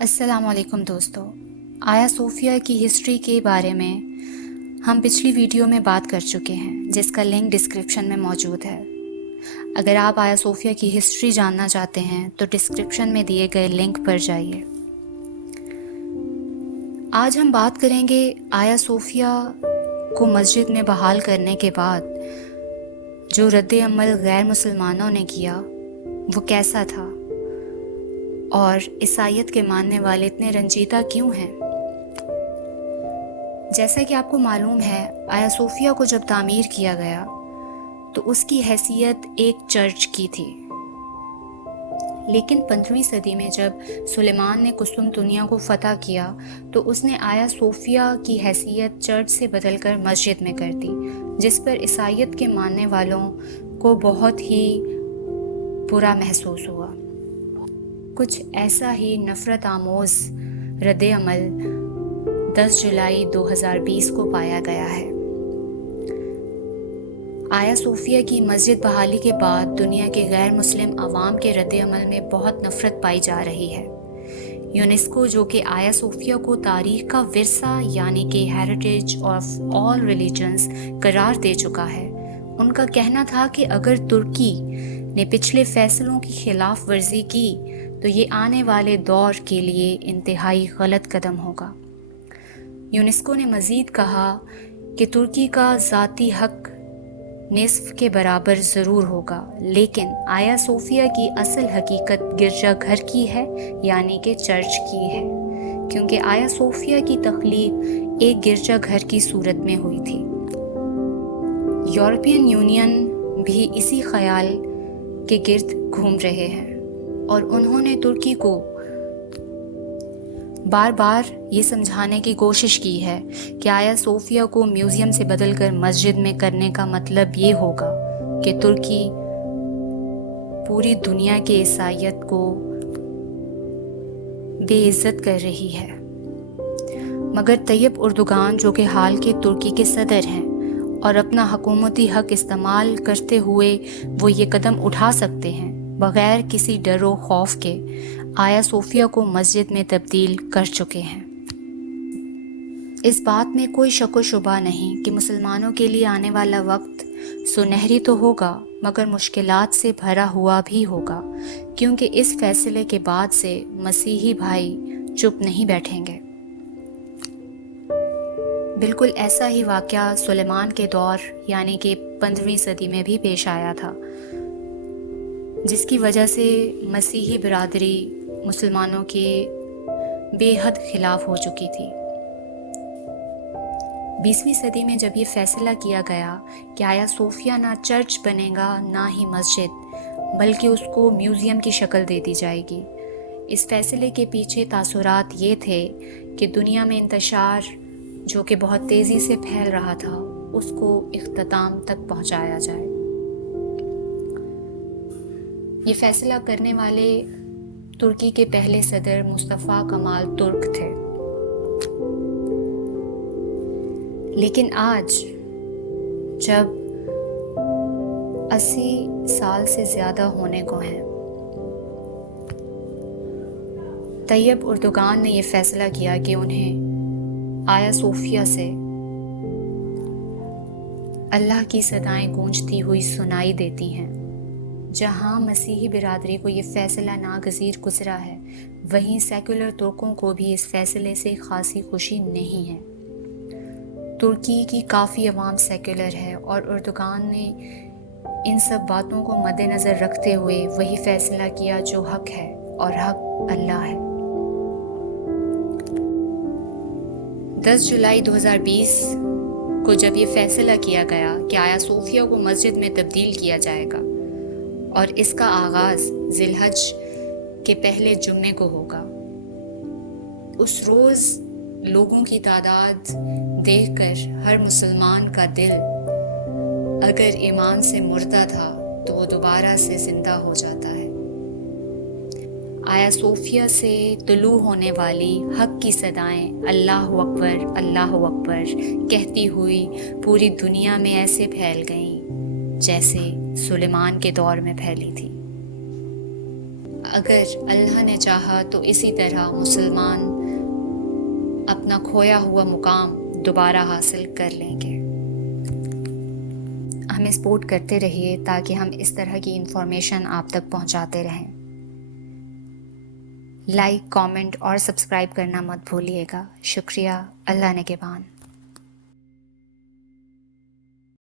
السلام علیکم دوستو، آیا صوفیہ کی ہسٹری کے بارے میں ہم پچھلی ویڈیو میں بات کر چکے ہیں، جس کا لنک ڈسکرپشن میں موجود ہے۔ اگر آپ آیا صوفیہ کی ہسٹری جاننا چاہتے ہیں تو ڈسکرپشن میں دیے گئے لنک پر جائیے۔ آج ہم بات کریں گے آیا صوفیہ کو مسجد میں بحال کرنے کے بعد جو رد عمل غیر مسلمانوں نے کیا وہ کیسا تھا، اور عیسائیت کے ماننے والے اتنے رنجیدہ کیوں ہیں۔ جیسا کہ آپ کو معلوم ہے، آیا صوفیہ کو جب تعمیر کیا گیا تو اس کی حیثیت ایک چرچ کی تھی، لیکن 15ویں صدی میں جب سلیمان نے قسطنطنیہ کو فتح کیا تو اس نے آیا صوفیہ کی حیثیت چرچ سے بدل کر مسجد میں کر دی، جس پر عیسائیت کے ماننے والوں کو بہت ہی برا محسوس ہوا۔ کچھ ایسا ہی نفرت آموز رد عمل 10 جولائی 2020 کو پایا گیا ہے۔ آیا صوفیہ کی مسجد بحالی کے بعد دنیا کے غیر مسلم عوام کے رد عمل میں بہت نفرت پائی جا رہی ہے۔ یونیسکو، جو کہ آیا صوفیہ کو تاریخ کا ورثہ یعنی کہ ہیریٹیج آف آل ریلیجنز قرار دے چکا ہے، ان کا کہنا تھا کہ اگر ترکی نے پچھلے فیصلوں کی خلاف ورزی کی تو یہ آنے والے دور کے لیے انتہائی غلط قدم ہوگا۔ یونیسکو نے مزید کہا کہ ترکی کا ذاتی حق نصف کے برابر ضرور ہوگا، لیکن آیا صوفیہ کی اصل حقیقت گرجا گھر کی ہے یعنی کہ چرچ کی ہے، کیونکہ آیا صوفیہ کی تخلیق ایک گرجا گھر کی صورت میں ہوئی تھی۔ یورپین یونین بھی اسی خیال کے گرد گھوم رہے ہیں، اور انہوں نے ترکی کو بار بار یہ سمجھانے کی کوشش کی ہے کہ آیا صوفیہ کو میوزیم سے بدل کر مسجد میں کرنے کا مطلب یہ ہوگا کہ ترکی پوری دنیا کے عیسائیت کو بے عزت کر رہی ہے۔ مگر طیب اردوغان، جو کہ حال کے ترکی کے صدر ہیں اور اپنا حکومتی حق استعمال کرتے ہوئے وہ یہ قدم اٹھا سکتے ہیں، بغیر کسی ڈر و خوف کے آیا صوفیہ کو مسجد میں تبدیل کر چکے ہیں۔ اس بات میں کوئی شک و شبہ نہیں کہ مسلمانوں کے لیے آنے والا وقت سنہری تو ہوگا، مگر مشکلات سے بھرا ہوا بھی ہوگا، کیونکہ اس فیصلے کے بعد سے مسیحی بھائی چپ نہیں بیٹھیں گے۔ بالکل ایسا ہی واقعہ سلیمان کے دور یعنی کہ 15ویں صدی میں بھی پیش آیا تھا، جس کی وجہ سے مسیحی برادری مسلمانوں کے بے حد خلاف ہو چکی تھی۔ 20ویں صدی میں جب یہ فیصلہ کیا گیا کہ آیا صوفیہ نہ چرچ بنے گا نہ ہی مسجد، بلکہ اس کو میوزیم کی شکل دے دی جائے گی، اس فیصلے کے پیچھے تاثرات یہ تھے کہ دنیا میں انتشار جو کہ بہت تیزی سے پھیل رہا تھا اس کو اختتام تک پہنچایا جائے۔ یہ فیصلہ کرنے والے ترکی کے پہلے صدر مصطفیٰ کمال ترک تھے، لیکن آج جب 80 سال سے زیادہ ہونے کو ہیں، طیب اردوغان نے یہ فیصلہ کیا کہ انہیں آیا صوفیہ سے اللہ کی صدائیں گونجتی ہوئی سنائی دیتی ہیں۔ جہاں مسیحی برادری کو یہ فیصلہ ناگزیر گزرا ہے، وہیں سیکولر ترکوں کو بھی اس فیصلے سے خاصی خوشی نہیں ہے۔ ترکی کی کافی عوام سیکولر ہے، اور اردوغان نے ان سب باتوں کو مد نظر رکھتے ہوئے وہی فیصلہ کیا جو حق ہے، اور حق اللہ ہے۔ 10 جولائی 2020 کو جب یہ فیصلہ کیا گیا کہ آیا صوفیہ کو مسجد میں تبدیل کیا جائے گا، اور اس کا آغاز ذی الحج کے پہلے جمعے کو ہوگا، اس روز لوگوں کی تعداد دیکھ کر ہر مسلمان کا دل اگر ایمان سے مردہ تھا تو وہ دوبارہ سے زندہ ہو جاتا ہے۔ آیا صوفیہ سے طلوع ہونے والی حق کی صدائیں اللہ اکبر کہتی ہوئی پوری دنیا میں ایسے پھیل گئیں جیسے سلیمان کے دور میں پھیلی تھی۔ اگر اللہ نے چاہا تو اسی طرح مسلمان اپنا کھویا ہوا مقام دوبارہ حاصل کر لیں گے۔ ہمیں سپورٹ کرتے رہیے تاکہ ہم اس طرح کی انفارمیشن آپ تک پہنچاتے رہیں۔ لائک، کامنٹ اور سبسکرائب کرنا مت بھولیے گا۔ شکریہ۔ اللہ نگہبان۔